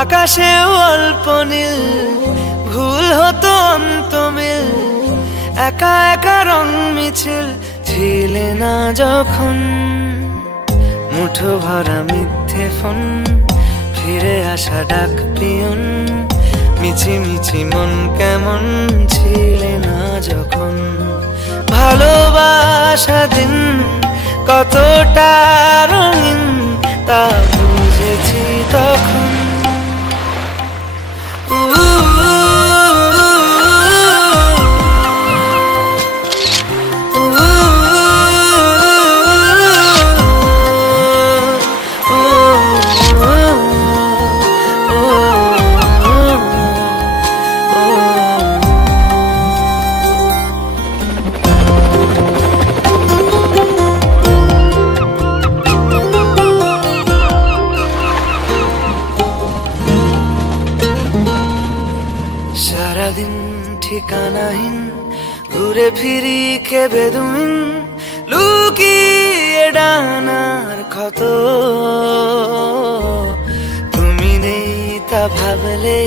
আকাশে অল্প নীল ভুল হতো অন্তমিল একা একা রং মিছিল ছিলে না যখন মুঠো ভরা মিথ্যে ফোন ফিরে আসা ডাক পিয়ন মিছি মিছি মন কেমন ছিলে না যখন ভালোবাসা দিন কতটা রঙিন তা বুঝেছি তখন সারাদিন ঠিকানাহীন ঘুরে ফিরি খেবে দুমিন লুকিয়ে ডানার ক্ষত তুমি নেই তা ভাবলে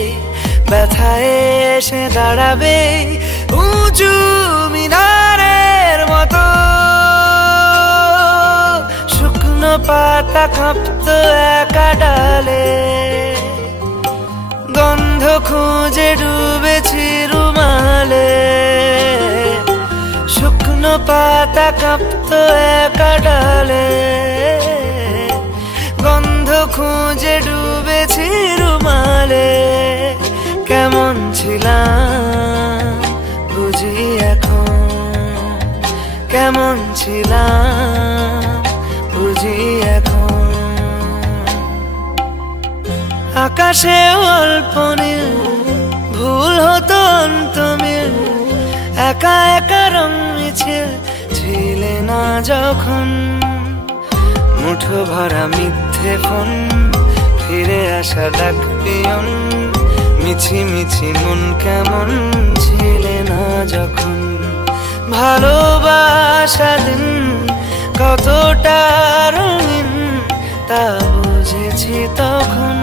ব্যথায় এসে দাঁড়াবে উঁচু মিনারের মতো শুকনো পাতা কাঁপতো একা ডালে গন্ধ খুঁজে ডুবেছি রুমালে শুকনো পাতা কাঁপতো একা ডালে গন্ধ খুঁজে ডুবেছি রুমালে কেমন ছিলাম বুঝি এখন কেমন ছিলাম বুঝি এখন আকাশে অল্প নীল ভুল হতো অন্তমিল একা একা রং মিছিল ছিলে না যখন মুঠো ভরা মিথ্যে ফোন ফিরে আসা ডাক পিয়ন মিছি মিছি মন কেমন ছিলে না যখন ভালোবাসা দিন কতটা রঙিন তা বুঝেছি তখন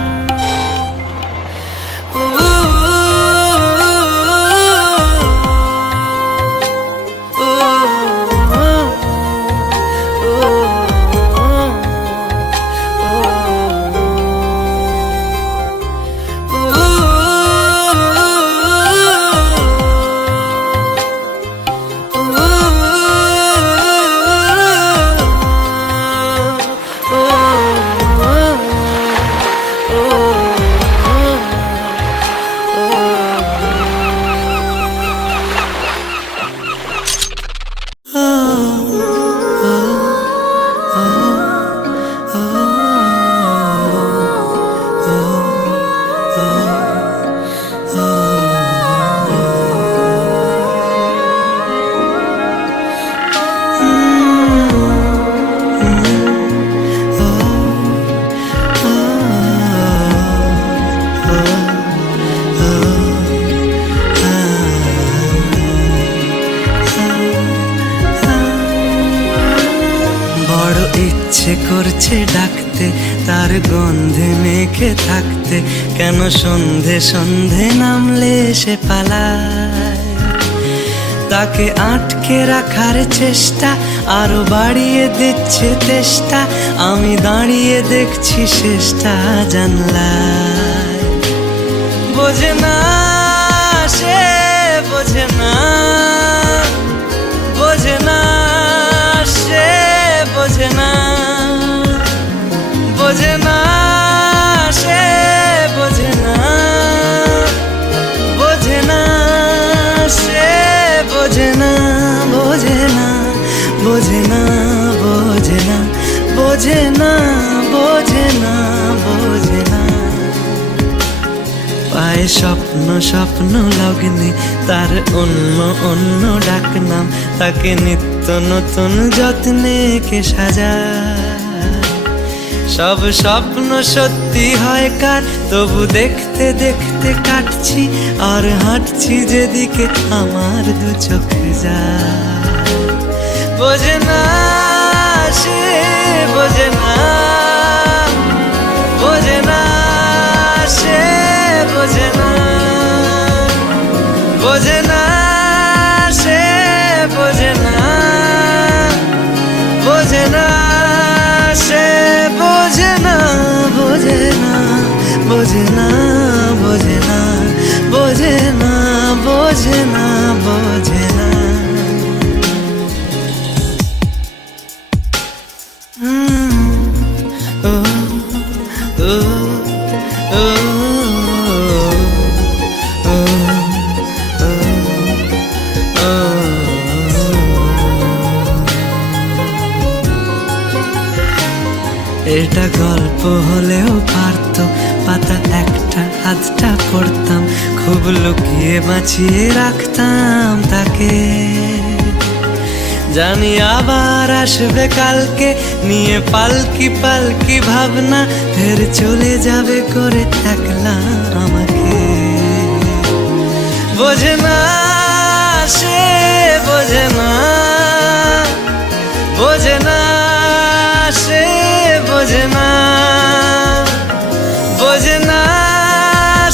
করছে ডাকতে তার গন্ধে মেখে থাকতে কেন সন্ধে সন্ধে নামলে সে পালায় তাকে আটকে রাখার চেষ্টা আরো বাড়িয়ে দিচ্ছে তেষ্টা আমি দাঁড়িয়ে দেখছি শেষটা জানলায় বোঝে না সে বোঝে না বোঝে না সে বোঝে না বোঝে না সে স্বপ্ন স্বপ্ন লগ্নে তার অন্য অন্য ডাক নাম, তাকে নিত্য নতুন যত্নে কে সাজায়। সব স্বপ্ন সত্যি হয় কার, তবু দেখতে দেখতে কাটছি আর হাঁটছি যেদিকে আমার দু চোখ যায়। বোঝে না সে, বোঝে না, বোঝে না সে, বোঝে না, বোঝে না সে, বোঝে না, বোঝে না সে, বোঝে না, বোঝে না, বোঝে না, বোঝে না, বোঝে না, বোঝে না, বোঝে না। এটা গল্প হলেও পারতো, পাতা একটা আধটা পড়তাম, খুব লুকিয়ে বাঁচিয়ে রাখতাম তাকে। জানি আবার আসবে কালকে, নিয়ে পালকি পালকি ভাবনা, ফের চলে যাবে করে একলা আমাকে। বোঝে না সে, বোঝে না, বোঝে না সে, বোঝে না, বোঝে না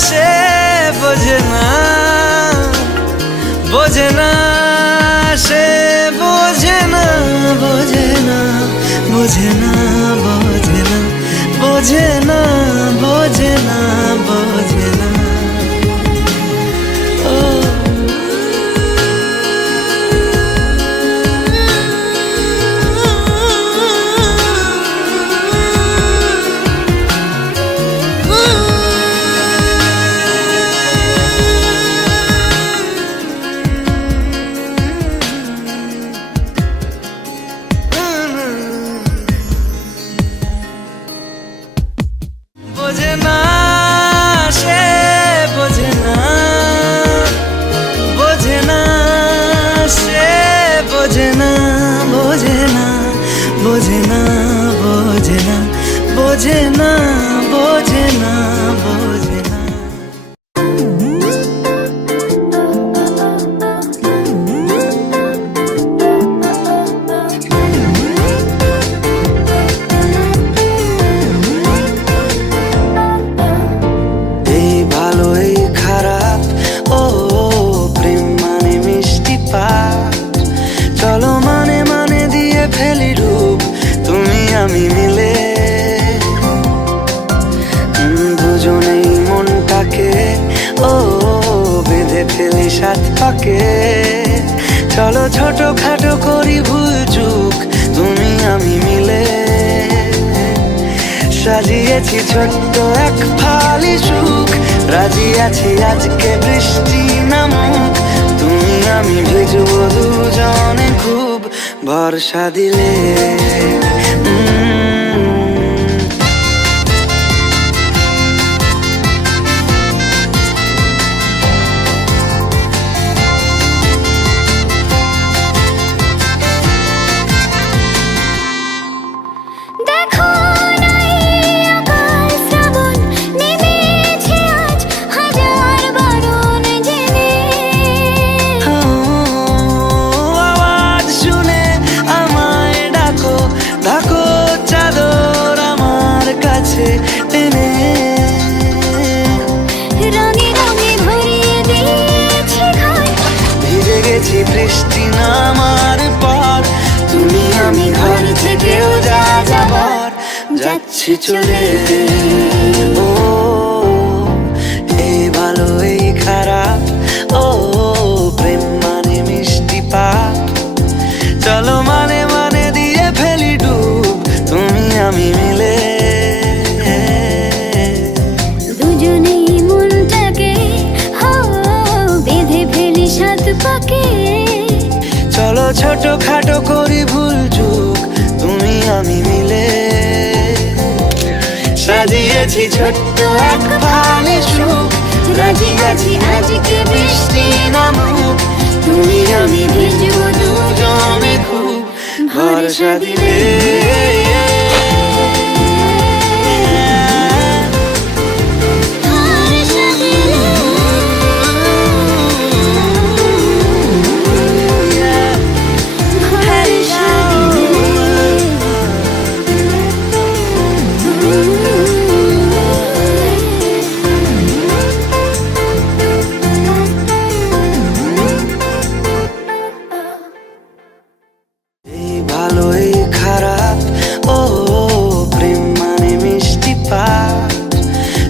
সে, বোঝে না, বোঝে না সে, বোঝে না, বোঝে না, বোঝে না, বোঝে না, বোঝে না, বোঝে না, বোঝে না। বোঝে না সে, বোঝে না, বোঝে না সে, বোঝে না, বোঝে না, বোঝে না, বোঝে না, বোঝে না, বোঝে না, বোঝে না। চলো মানে মানে দিয়ে ফেলি ডুব, তুমি আমি মিলে দুজনেই মনটাকে ও বেঁধে ফেলি সাত পাকে। চলো ছোট খাটো করি ভুল চুক, তুমি আমি মিলে সাজিয়েছি ছোট্ট এক ফালি সুখ। রাজি আছি আজকে বৃষ্টি নামুক, তুমি আমি ভিজবো দুজনে খুব ভরসা দিলে। বৃষ্টি নামার পর তুমি আমি ঘর থেকেও যা যাবার যাচ্ছি চলে। ও এই ভালো এই খারাপ, ও প্রেম মানে মিষ্টি পাপ। চলো মানে মানে দিয়ে ফেলি ডুব, তুমি আমি মিলে দুজনেই মনটাকে বেঁধে ফেলি সাত পাকে। চলো ছোট খাটো করি ভুল চুক, তুমি আমি মিলে সাজিয়েছি ছোট্ট এক ফালি সুখ। রাজি আছি আজকে বৃষ্টি নামুক, তুমি আমি ভিজবো দুজনে খুব ভরসা দিলে।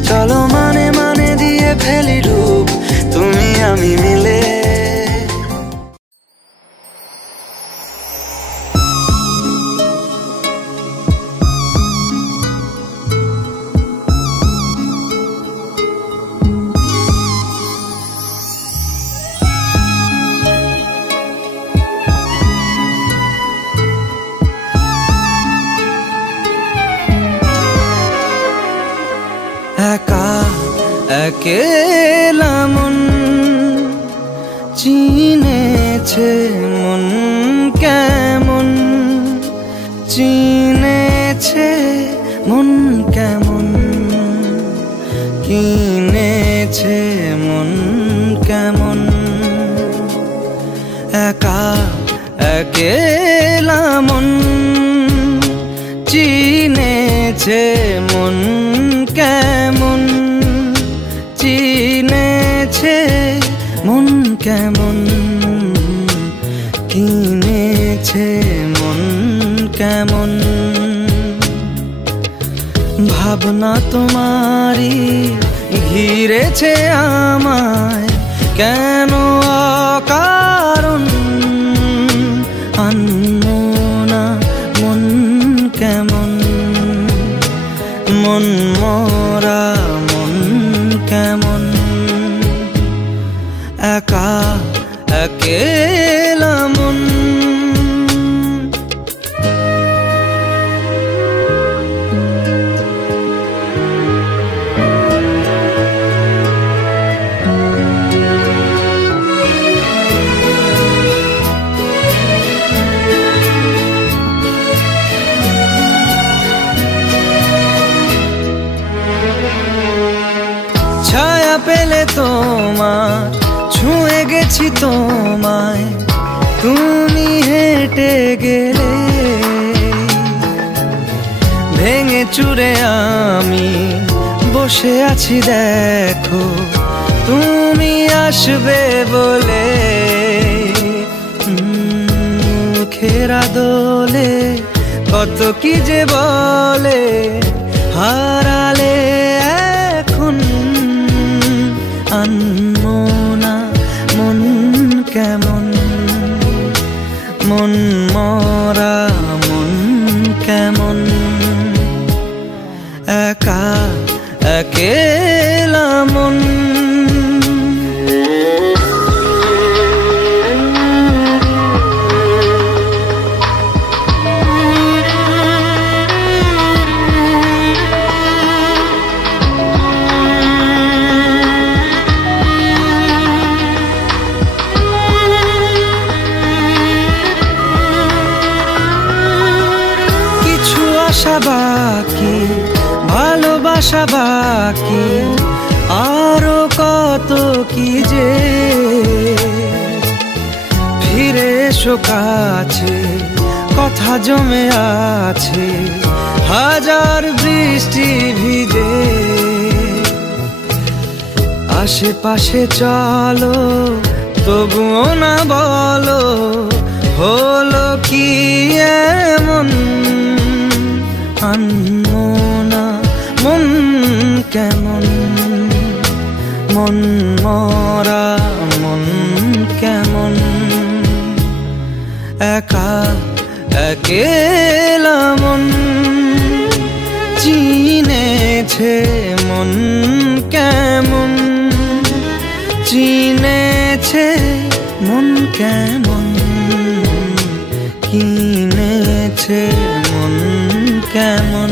চলো মানে মানে দিয়ে ফেলি ডুব তুমি আমি মিলে। একা একেলা মন চিনেছে মন কেমন, চিনেছে মন কেমন, কিনেছে মন কেমন। একা একেলা মন চিনেছে মন কেমন, চিনেছে মন কেমন, কিনেছে মন কেমন। ভাবনা তোমারই ঘিরেছে আমায় কেন অকারণ, আনমনা মন কেমন, মন মরা মন কেমন। একা একেলা মন। ছায়া পেলে তোমার ছুঁয়ে গেছি তোমায়, তুমি হেঁটে গেলে ভেঙে চুরে আমি বসে আছি দেখো তুমি আসবে বলে। মুখেরা দোলে কত কি যে বলে, হারালে এখন আনমনা মন কেমন, মন মরা মন কেমন। একা একেলা মন। আশা বাকি ভালোবাসা বাকি আরো কত কি যে, ফিরে এসো কাছে কথা জমে আছে হাজার বৃষ্টি ভিজে। আশেপাশে চলো তবুও না বলো হলো কি এমন, আনমনা মন কেমন, মন মরা মন কেমন। একা একেলা মন চিনেছে মন কেমন, চিনেছে মন কেমন, কিনেছে মন কেমন।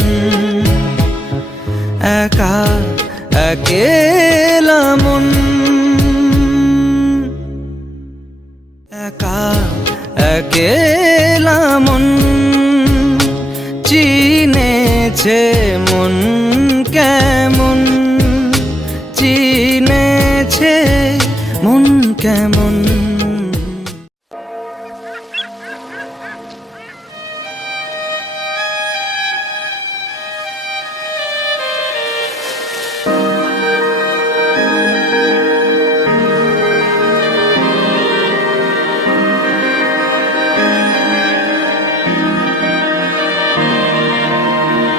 একা একেলা মন একা একেলা মন চিনেছে মন কেমন চিনেছে মন কেমন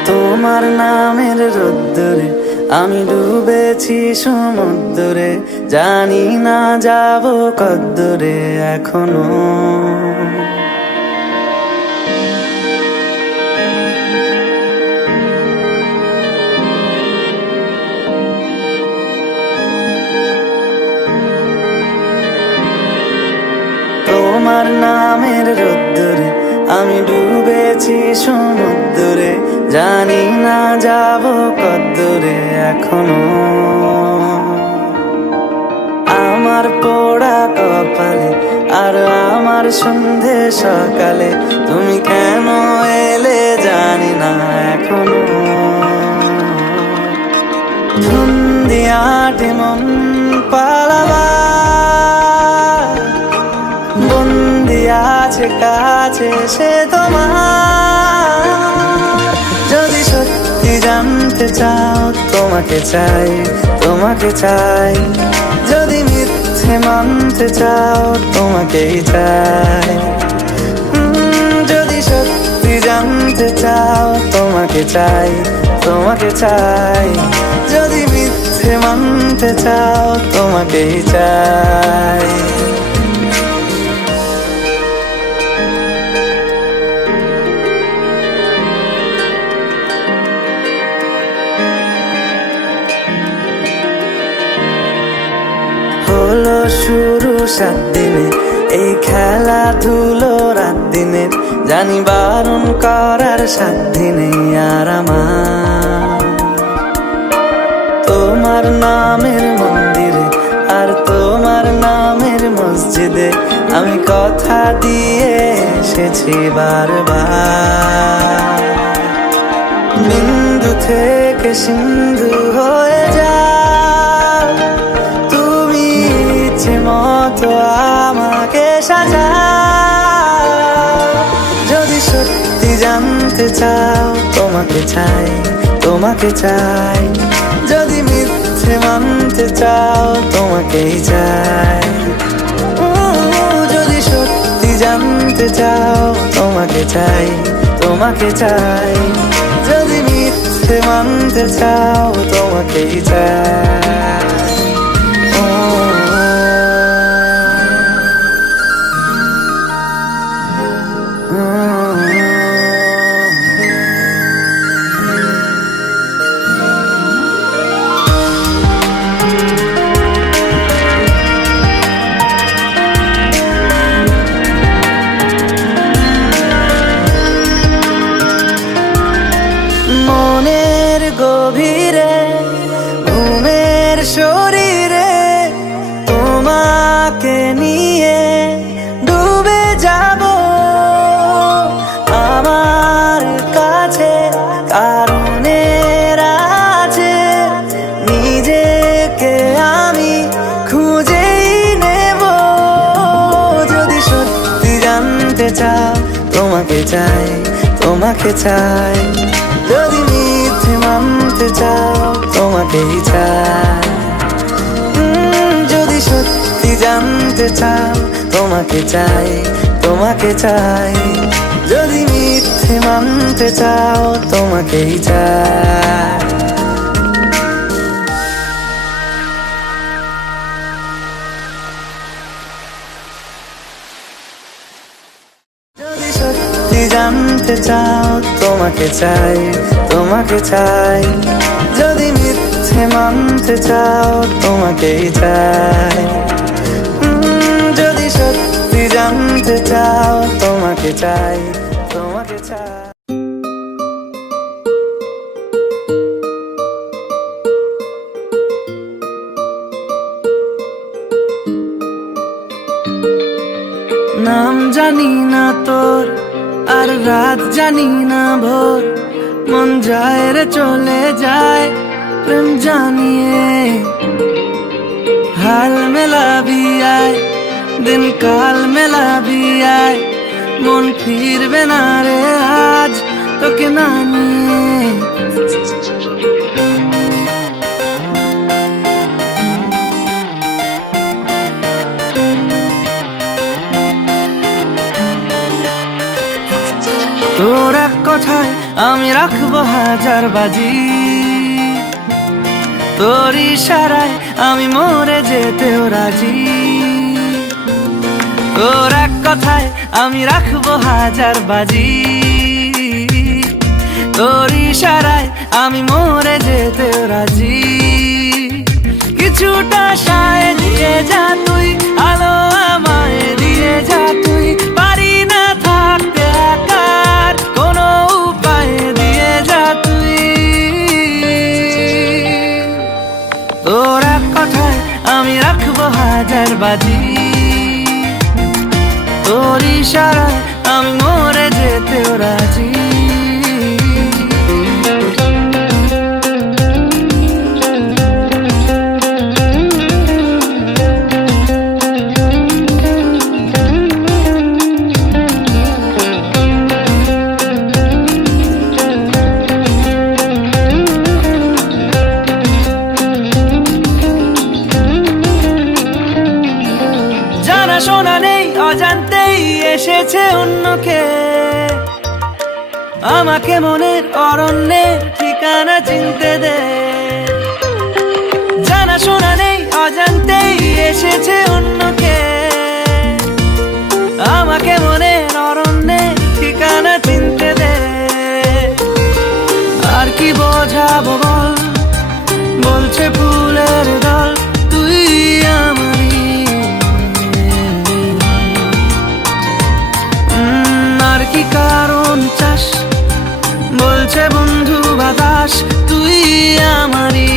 তোমার নামের রোদ্দুরে আমি ডুবেছি সমুদ্রে জানি না যাব কদ্দুরে এখনো তোমার নামের রোদ্দুরে আমি ডুবেছি সমুদ্রে জানি না যাব কদ্দুরে এখনো আমার পোড়া কপালে আর আমার সন্ধে সকালে তুমি কেন এলে জানি না এখনো ধুন্দিয়াটে মন পালাবা বন্দি আছে কাছে সে তোমার যদি সত্যি জানতে চাও তোমাকে চাই তোমাকে চাই যদি মিথ্যে মানতে চাও তোমাকেই চাই যদি সত্যি জানতে চাও তোমাকে চাই তোমাকে চাই যদি মিথ্যে মানতে চাও তোমাকেই চাই হলো শুরু 7 দিনে এই খেলাধুলো রাত দিনে জানি বারণ করার সাধ্য নেই আর আমার তোমার নামের মন্দিরে আর তোমার নামের মসজিদে আমি কথা দিয়ে এসেছি বারবার বিন্দু থেকে সিন্ধু হয়ে যা মতো আমাকে সাজা যদি সত্যি জানতে চাও তোমাকে চাই তোমাকে চাই যদি মিথ্যে মানতে চাও তোমাকেই চাই যদি সত্যি জানতে চাও তোমাকে চাই তোমাকে চাই যদি মিথ্যে মানতে চাও তোমাকেই চাই মনের গভীরে ঘুমের শরীরে তোমাকে নিয়ে ডুবে যাব আমার কাছে কারণের আছে নিজেকে আমি খুঁজেই নেব যদি সত্যি জানতে চাও তোমাকে চাই তোমাকে চাই যদি মিথ্যে মানতে চাও তোমাকেই চাই যদি সত্যি জানতে চাও তোমাকে চাই তোমাকে চাই যদি মিথ্যে মানতে চাও তোমাকেই চাই জানতে চাও তোমাকে চাই তোমাকে চাই যদি মিথ্যে মানতে চাও তোমাকেই চাই যদি সত্যি জানতে চাও তোমাকে চাই তোমাকে চাই নাম জানি না তোর আর রাত জানি না ভোর, মন যায় রে চলে যায় প্রেম জানিয়ে। হাল মেলাবি আয়, দিন কাল মেলাবি আয়, মন ফিরবে না রে আজ তোকে না নিয়ে। তোর এক কথায় আমি রাখবো হাজার বাজি, তোর ইশারায় আমি মরে যেতেও রাজি। তোর এক কথায় আমি রাখবো হাজার বাজি, তোর ইশারায় আমি মরে যেতেও রাজি। কিছুটা সায় দিয়ে যা তুই, আলো আমায় দিয়ে যা তুই, পারি না থাকতে একার কোনো উপায় দিয়ে যা তুই। তোর এক কথায় আমি রাখবো হাজার বাজি, তোর ইশারায় আমি মরে যেতেও রাজি। শোনা নেই অজান্তেই এসেছে অন্যকে, আমাকে মনের অরণ্যের ঠিকানা চিনতে দে। জানা শোনা নেই অজান্তেই এসেছে অন্যকে, আমাকে মনের অরণ্যের ঠিকানা চিনতে দে। আর কি বোঝাবো বল, বলছে ফুলের দল তুই আমারই। আর কি কারণ চাস, বলছে বন্ধু বাতাস তুই আমারই।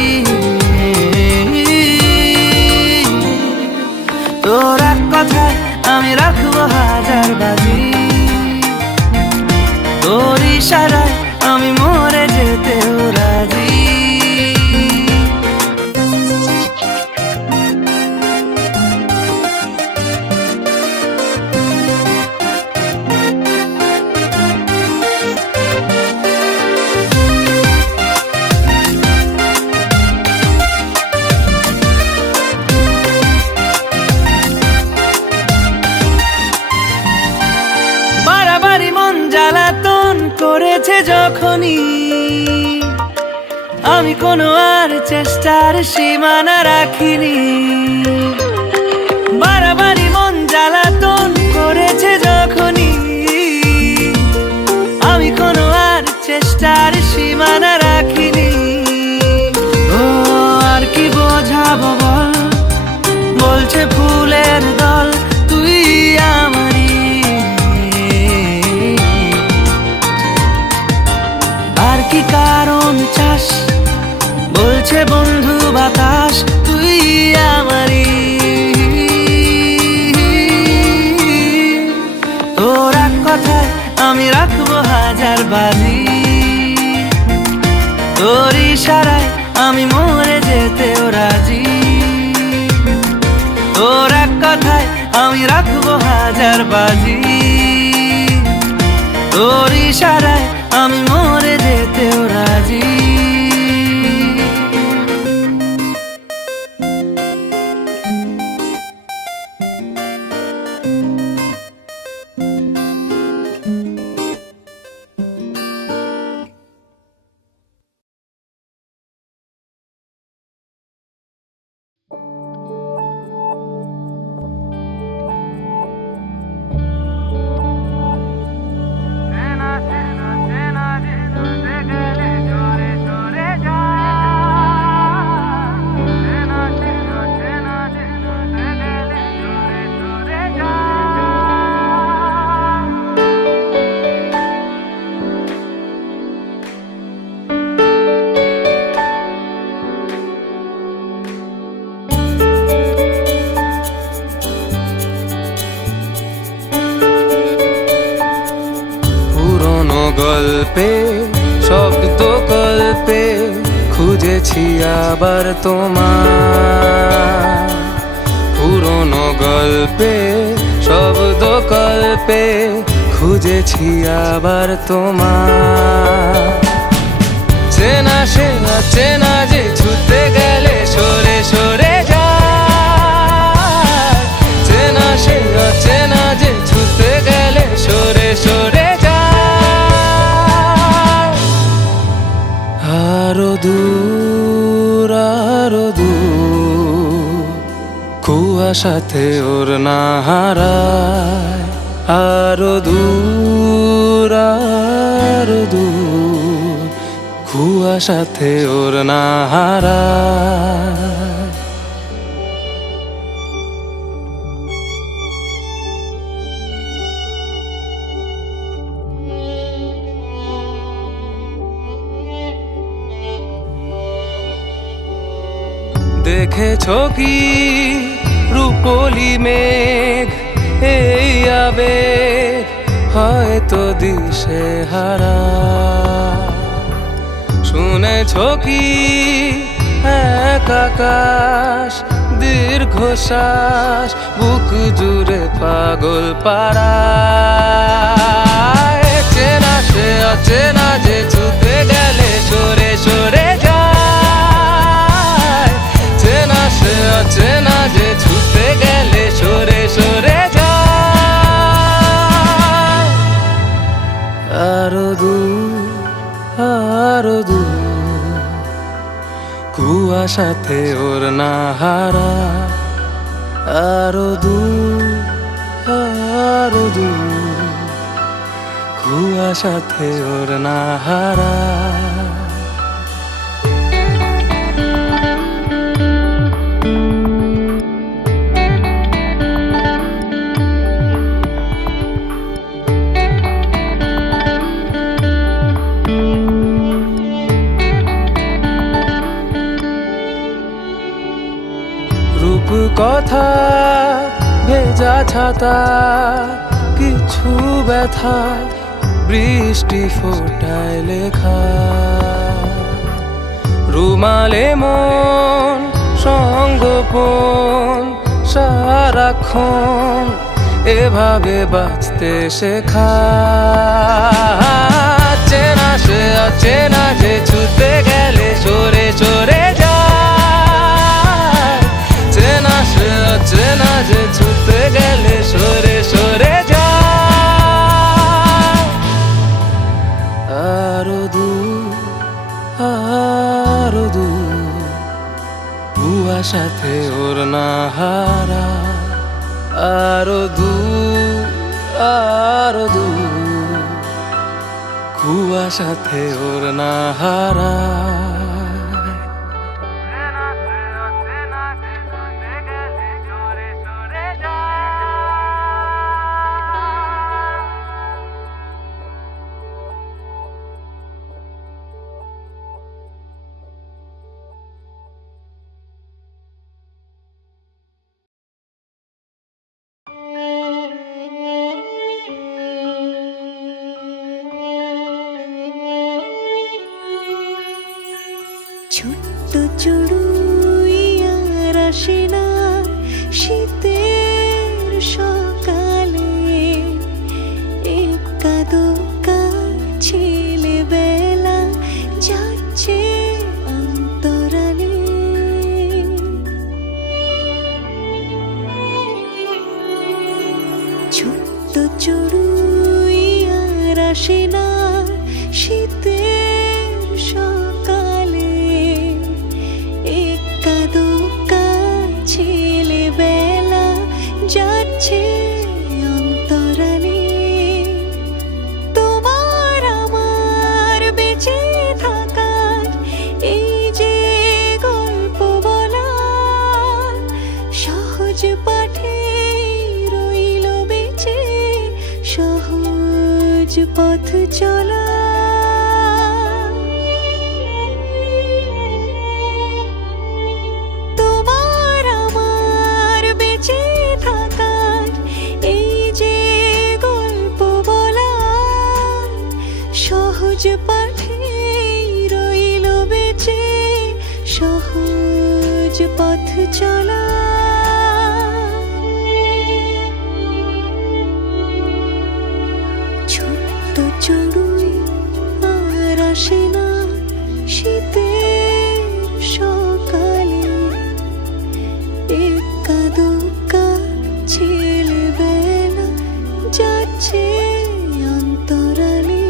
তোর এক কথায় আমি রাখবো হাজার বাজি, তোর ইশারায় আমি মরে যেতেও রাজি। জ্বালাতন করেছে যখনই আমি কোনো আর চেষ্টার সীমানা রাখিনি। বারবারই মন জ্বালাতন করেছে যখনই আমি কোনো আর চেষ্টার সীমানা রাখিনি। ও আর কি বোঝাবো বল, বলছে ফুলের দল তুই আমারই। আর কি কারণ চাস, বলছে বন্ধু বাতাস তুই আমারই। তোর এক কথায় আমি রাখবো হাজার বাজি, তোর ইশারায় আমি মরে যেতেও রাজি। তোর এক কথায় আমি রাখবো হাজার বাজি, তোর ইশারায় আমি মরে যেতেও রাজি। গল্পে শব্দ কল্পে খুঁজেছি আবার তোমার পুরনো গল্পে শব্দ কল্পে খুঁজেছি আবার তোমার চেনা সে অচেনা যে ছুটে গেলে সরে সরে যায় চেনা সে অচেনা যে ছুটে গেলে সরে সরে যায় আরো দূর কুয়াশাতে ওর না হারায় আরো দূর কুয়াশাতে ওর না হারায় দেখেছো কি রূপলি মেঘ এই আবেগ হয়তো দিশে হারা শুনেছো কি এক আকাশ দীর্ঘশ্বাস বুক জুড়ে পাগল পারা চেনা সে অচেনা যে ছুটে গেলে সরে সরে যায় চেনা সে অচেনা যে ছুটে গেলে সরে সরে যায় আরো দূর কুয়াশাতে ওর না হারা আরো দূর কুয়াশাতে ওর না হারা কথা ভেজা ছাতা কিছু ব্যথা বৃষ্টি ফোটায় লেখা রুমালে মন সঙ্গোপন সারাক্ষণ এভাবে বাঁচতে শেখা চেনা সে অচেনা যে ছুটে গেলে সরে সরে চেনা যে ছুটে গেলে সরে সরে যায় আরো দূর কুয়াশাতে ওর না হারা আরো দূর কুয়াশাতে ওর না হারা ছোট্ট চড়ুইয়ার আসে না শীতের সকালে একা দোকা ছেলেবেলা যাচ্ছে অন্তরালে ছোট্ট চড়ুইয়ার আসে না শীতের সকালে একা দোকা ছেলেবেলা যাচ্ছে অন্তরালে তোমার আমার বেঁচে থাকার এই যে গল্প বলা সহজ পাঠে রইল বেঁচে সহজ পথ চলা সহজ আজ পথ চলা ছোট্ট চড়ুই আর আসে না শীতের সকালে একা দুকা ছেলেবেলা যাচ্ছে অন্তরালে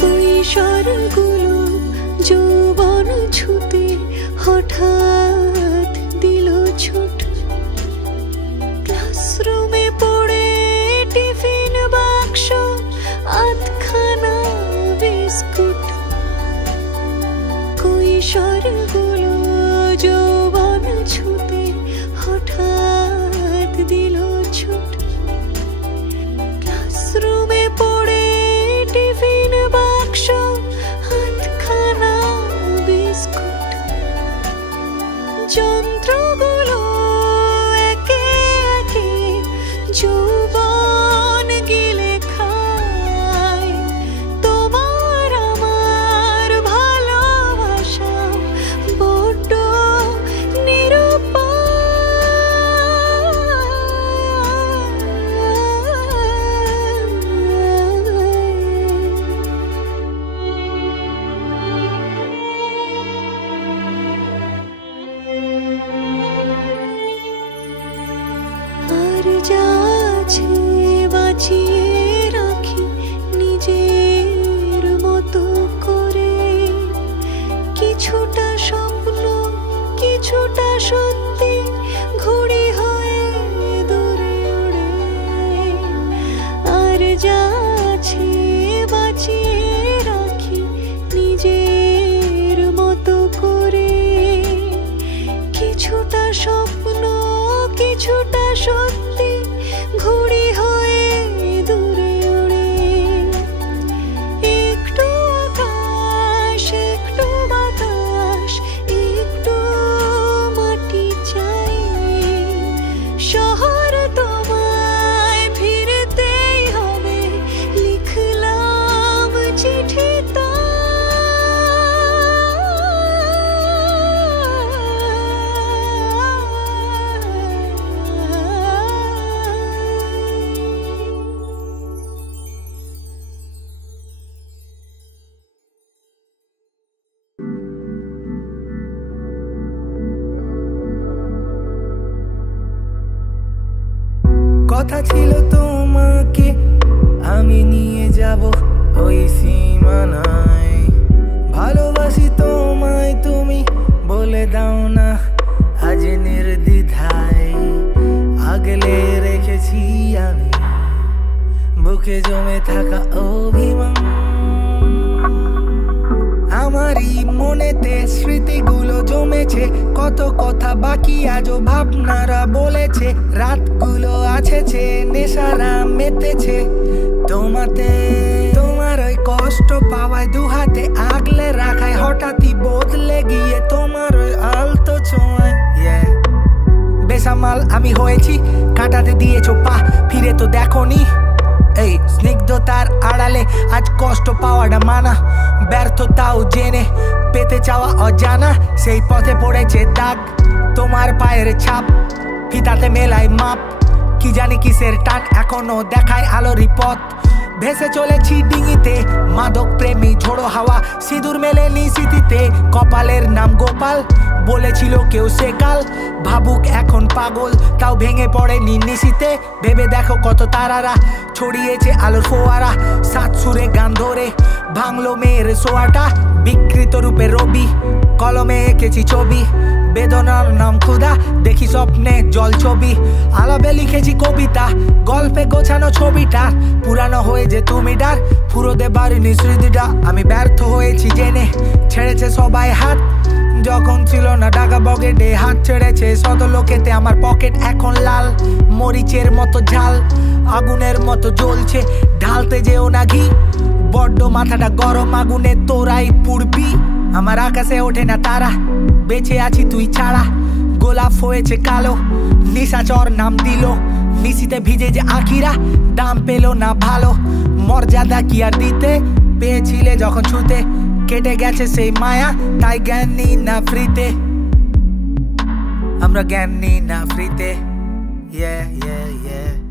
কৈশোরগুলো যৌবন ছুতে হঠাৎ দিল ছুট ক্লাসরুমে পড়ে টিফিন বাক্স আধখানা বিস্কুট কৈশোরগুলো যৌবন ছুতে হঠাৎ দিল ছুট ক্লাসরুমে পড়ে টিফিন বাক্স আধখানা বিস্কুট যন্ত্রগুলো একে একে যৌবন গিলে খায় তোমার আমার ভালোবাসা বড্ড আর যা আছে বাঁচিয়ে রাখি নিজের মতো করে কিছুটা স্বপ্ন কিছুটা সত্যি ঘুড়ি হয়ে দূরে উড়ে আর যা আছে বাঁচিয়ে রাখি নিজের মতো করে কিছুটা স্বপ্ন কিছুটা সত্যি ঘুড়ি হয়ে দূরে উড়ে একটু আকাশ একটু বাতাস একটু মাটি চাই শহর তোমায় ফিরতেই হবে লিখলাম চিঠি কথা ছিল তোমাকে আমি নিয়ে যাব ওই সীমানায় ভালোবাসি তোমায় তুমি বলে দাও না আজ নির্দ্বিধায় আগলে রেখেছি আমি বুকে জমে থাকা অভিমান আমারই মনেতে স্মৃতিগুলো জমেছে কত কথা বাকি আজও ভাবনারা বলেছে রাতগুলো আছেছে নেশারা মেতেছে তোমাতে তোমার ওই কষ্ট পাওয়ায় দুহাতে আগলে রাখায় হঠাৎই বদলে গিয়ে তোমার ওই আলতো ছোঁয়ায় বেসামাল আমি হয়েছি কাটাতে দিয়েছো পা ফিরে তো দেখোনি এই স্নিগ্ধতার আড়ালে আজ কষ্ট পাওয়াটা মানা ব্যর্থতাও জেনে পেতে চাওয়া অজানা সেই পথে পড়েছে দাগ তোমার পায়ের ছাপ ফিতাতে মেলায় মাপ কি জানি কিসের টান এখনো দেখায় আলোরই পথ ভেসে চলেছি ডিঙিতে মাদক প্রেমী ঝোড়ো হাওয়া সিঁদুর মেলেনি স্মৃতিতে কপালের নাম গোপাল বলেছিল কেউ সেকাল ভাবুক এখন পাগল তাও ভেঙে পড়েনি নিশিতে ভেবে দেখো কত তারারা ছড়িয়েছে আলোর ফোয়ারা সাত সুরে গান ধরে ভাঙলো মেয়ের সোয়াটা বিকৃত রূপে রবি কলমে এঁকেছি ছবি বেদনার নাম ক্ষুধা দেখি স্বপ্নে জল ছবি আলাপে লিখেছি কবিতা গল্পে গোছানো ছবিটা পুরানো হয়ে যে তুমি ডার ফুরোতে পারিনি স্মৃতিটা আমি ব্যর্থ হয়েছি জেনে ছেড়েছে সবাই হাত যখন ছিল না টাকা পকেটে হাত ছেড়েছে শত লোকেতে আমার পকেট এখন লাল মরিচের মতো ঝাল আগুনের মতো জ্বলছে ঢালতে যেও না ঘি বড্ড মাথাটা গরম আগুনে তোরাই পুড়বি আমার আকাশে ওঠে না তারা বেঁচে আছি তুই ছাড়া গোলাপ হয়েছে কালো নিশাচর নাম দিল মিশিতে ভিজে যে আখিরা দাম পেলো না ভালো মর্যাদা কি আর দিতে পেয়েছিলে যখন ছুতে কেটে গেছে সেই মায়া তাই জ্ঞান নি না ফ্রিতে আমরা জ্ঞান নি না ফ্রিতে yeah yeah yeah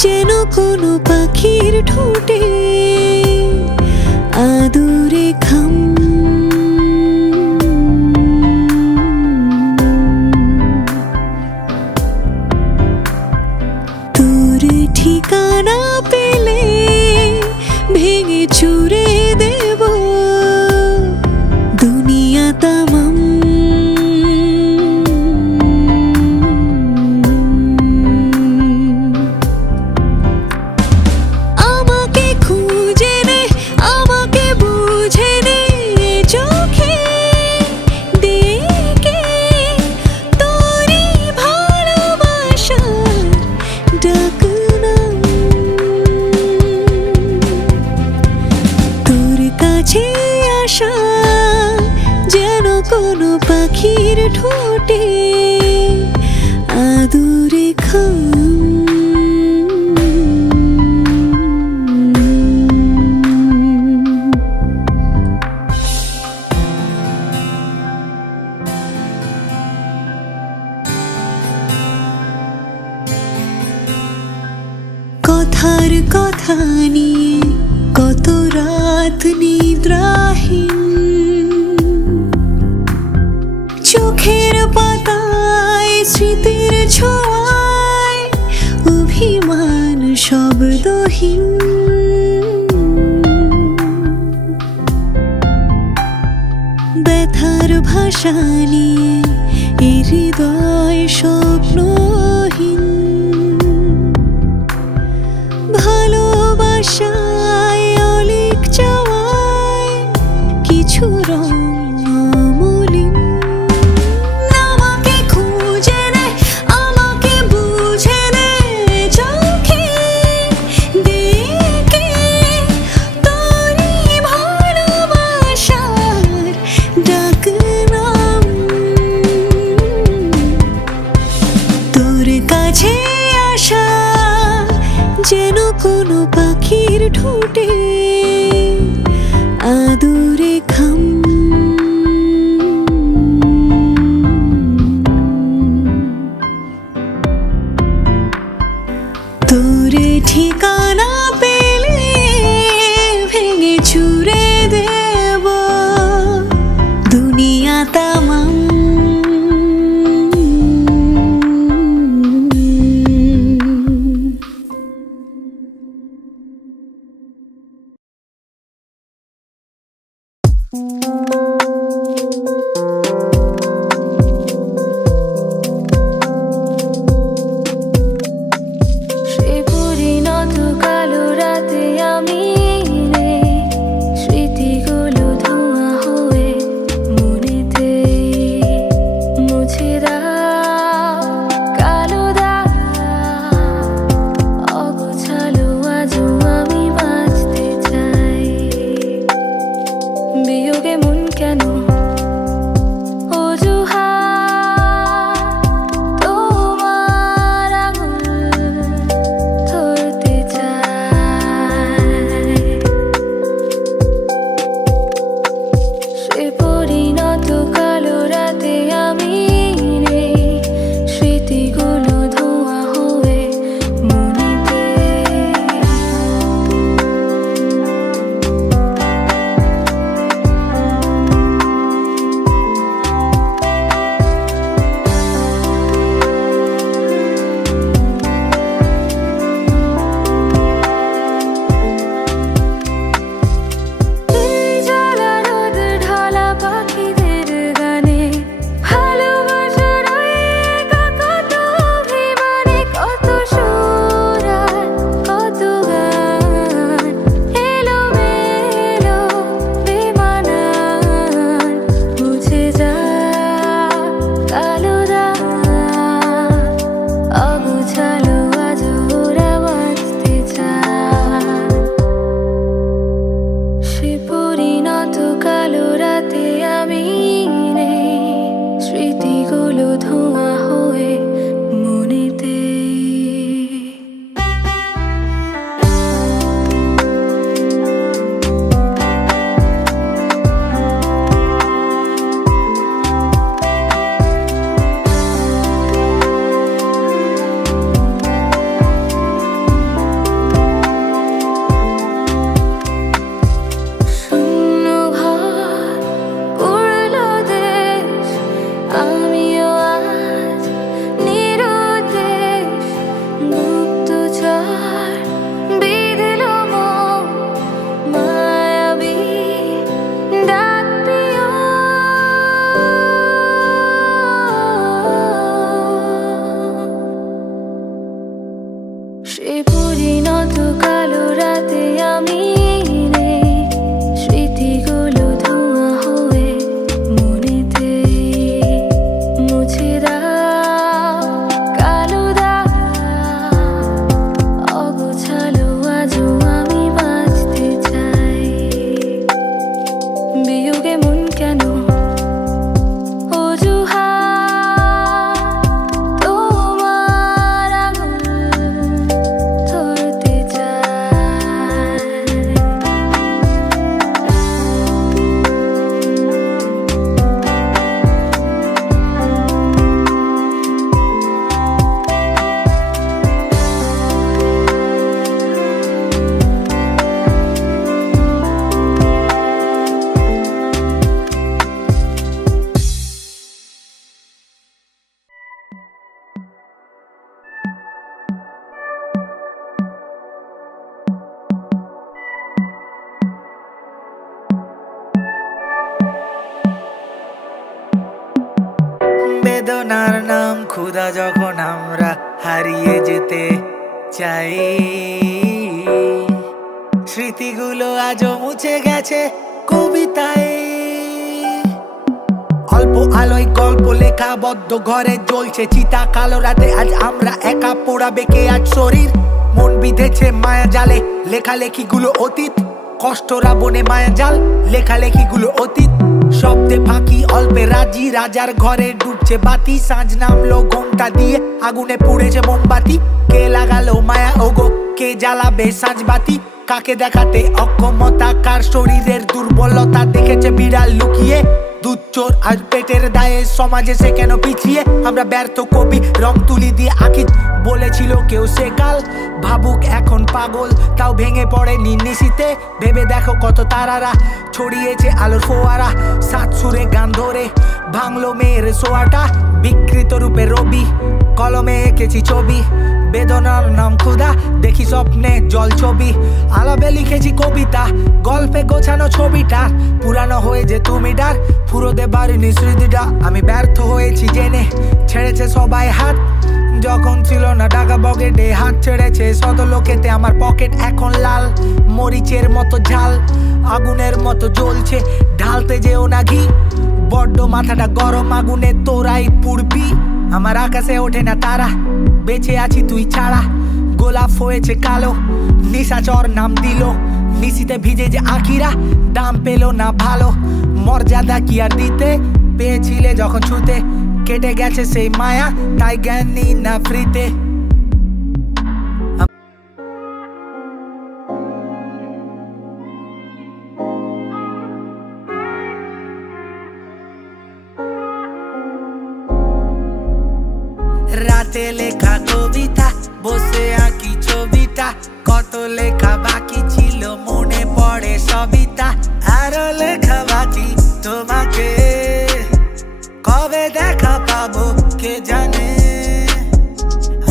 যেন কোনো পাখির ঠোঁটে আদুরে খাম তোর ঠিকানা পেলে ভেঙে চুরে দেব দুনিয়া তামাম যেন কোনো পাখির ঠোঁটে আদুরে খাম কথার কথা নিয়ে কত রাত নিদ্রাহীন চোখের পাতায় স্মৃতির ছোঁয়ায় অভিমান শব্দহীন ব্যথার ভাষা নিয়ে এই হৃদয় স্বপ্নহীন ভালোবাসায় অলিক চাওয়ায় কিছু রং অমলিন আমাকে খুঁজে নে আমাকে বুঝে নে চোখে দেখে তোরই ভালোবাসার ডাক নাম তোর কাছে আসা যেন কোনো পাখির ঠোঁটে আদুরে খাম তোরে ঠিকানা পেলে ভেঙে চুরে দেব দুনিয়া তামাম সে পরিণত কালো ক্ষুধা যখন আমরা হারিয়ে যেতে চাই, স্মৃতিগুলো আজও মুছে গেছে কবিতায়। অল্প আলোয় গল্প লেখা বদ্ধ ঘরে জ্বলছে চিতা, কালো রাতে আজ আমরা একা, পোড়াবে কে আজ শরীর, মন বিঁধেছে মায়া জালে, লেখালেখিগুলো অতীত, কষ্টরা বনে মায়া জাল, লেখালেখিগুলো অতীত, শব্দে ফাঁকি অল্পে রাজি, রাজার ঘরে ডুবছে বাতি, সাঁঝ নামলো ঘোমটা দিয়ে আগুনে পুড়েছে মোমবাতি, কে লাগালো মায়া ওগো, কে জ্বালাবে সাঁঝ বাতি, কাকে দেখাতে অক্ষমতা, কার শরীরের দুর্বলতা, দেখেছে বিড়াল লুকিয়ে দুধ চোর আর পেটের দায়ে, সমাজে সে কেন পিছিয়ে, আমরা ব্যর্থ কবি রং তুলি দিয়ে আঁকি, বলেছিল কেউ সে কাল, ভাবুক এখন পাগল তাও ভেঙে পড়ে নিশীতে, ভেবে দেখো কত তারারা ছড়িয়েছে আলোর ফোয়ারা, সাত সুরে গান ধরে ভাঙলো মেয়ের সোয়াটা, বিকৃত রূপে রবি কলমে এঁকেছি ছবি, বেদনার নাম ক্ষুধা, দেখি স্বপ্নে জল ছবি, আলাপে লিখেছি কবিতা, গল্পে গোছানো ছবিটা, পুরানো হয়ে যে তুমি ডার, ফুরোতে পারিনি স্মৃতিটা, আমি ব্যর্থ হয়েছি জেনে, ছেড়েছে সবাই হাত, যখন ছিল না টাকা পকেটে, হাত ছেড়েছে শত লোকেতে, আমার পকেট এখন লাল মরিচের মতো ঝাল, আগুনের মতো জ্বলছে ঢালতে যেও না ঘি, বড্ড মাথাটা গরম আগুনে তোরাই পুড়বি, আমার আকাশে ওঠে না তারা, বেঁচে আছি তুই ছাড়া, গোলাপ হয়েছে কালো, নিশাচর নাম দিল, নিশিতে ভিজে যে আখিরা, দাম পেল না ভালো, মর্যাদা কি আর দিতে, পেয়েছিলে যখন ছুতে, কেটে গেছে সেই মায়া, তাই জ্ঞান নি না ফ্রিতে। রাতে লেখা কবিতা, বসে আঁকি ছবিটা, কত লেখা বাকি ছিল মনে পড়ে সবিতা, আরো লেখা বাকি তোমাকে কবে দেখা পাবো কে জানে,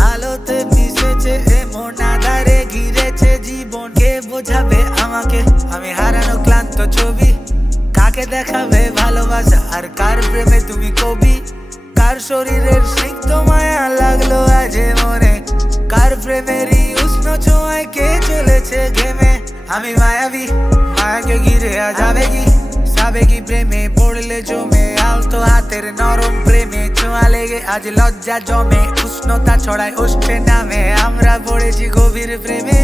আলোতে মিশেছে এমন আধারে ঘিরেছে জীবন, কে বোঝাবে আমাকে আমি হারানো ক্লান্ত ছবি, কাকে দেখাবে ভালোবাসা আর কার প্রেমে তুমি কবি, কার শরীরের স্নিগ্ধ মায়া লাগলো আজ মনে, কার প্রেমেরই উষ্ণ ছোঁয়ায় কে চলেছে ঘেমে, আমি মায়াবী মায়াকে ঘিরে আজ আবেগী, সাবেগী প্রেমে পড়লে জমে, আলতো হাতের নরম প্রেমে ছোঁয়া লেগে আজ লজ্জা জমে, উষ্ণতা ছড়ায় ওষ্ঠে নামে, আমরা পড়েছি গভীর প্রেমে।